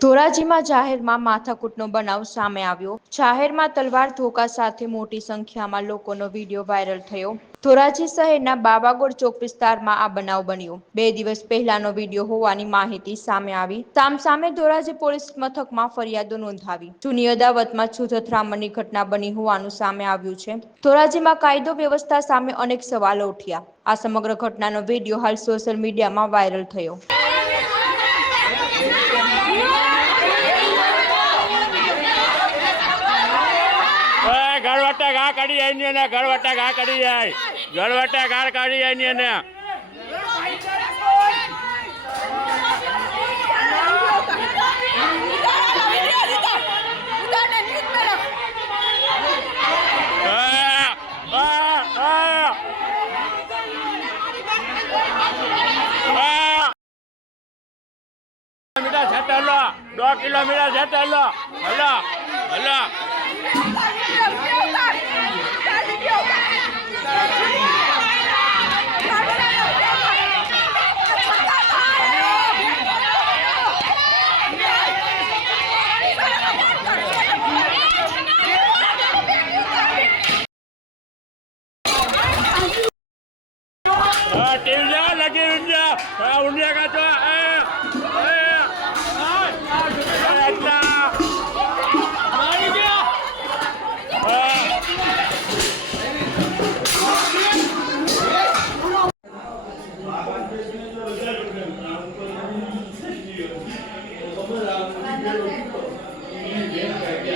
ધોરાજીમાં જાહેરમાં માથાકૂટનો બનાવ સામે આવ્યો. જાહેરમાં તલવાર ધોકા સાથે મોટી સંખ્યામાં લોકોનો વીડિયો વાયરલ થયો. ધોરાજી શહેરના બાબાગોડ ચોક વિસ્તારમાં આ બનાવ બન્યો. બે દિવસ પહેલાનો વીડિયો હોવાની માહિતી સામે આવી. સામસામે ધોરાજી પોલીસ મથકમાં ફરિયાદો નોંધાવી. જૂની અદાવતમાં છૂથથરામણની ઘટના બની હોવાનું સામે આવ્યું છે. ધોરાજીમાં કાયદો વ્યવસ્થા સામે અનેક સવાલો ઉઠ્યા. આ સમગ્ર ઘટનાનો વીડિયો હાલ સોશિયલ મીડિયામાં વાયરલ થયો ઓય ગળવટા ઘા કાઢી જાય ને ગળવટા ઘા કાઢી જાય ગળવટા ઘા કાઢી જાય ને એને. આ, આ, હલો હલો કિલોમીટર ટીમ જા લગી ઉંજા ઉંજા કાચો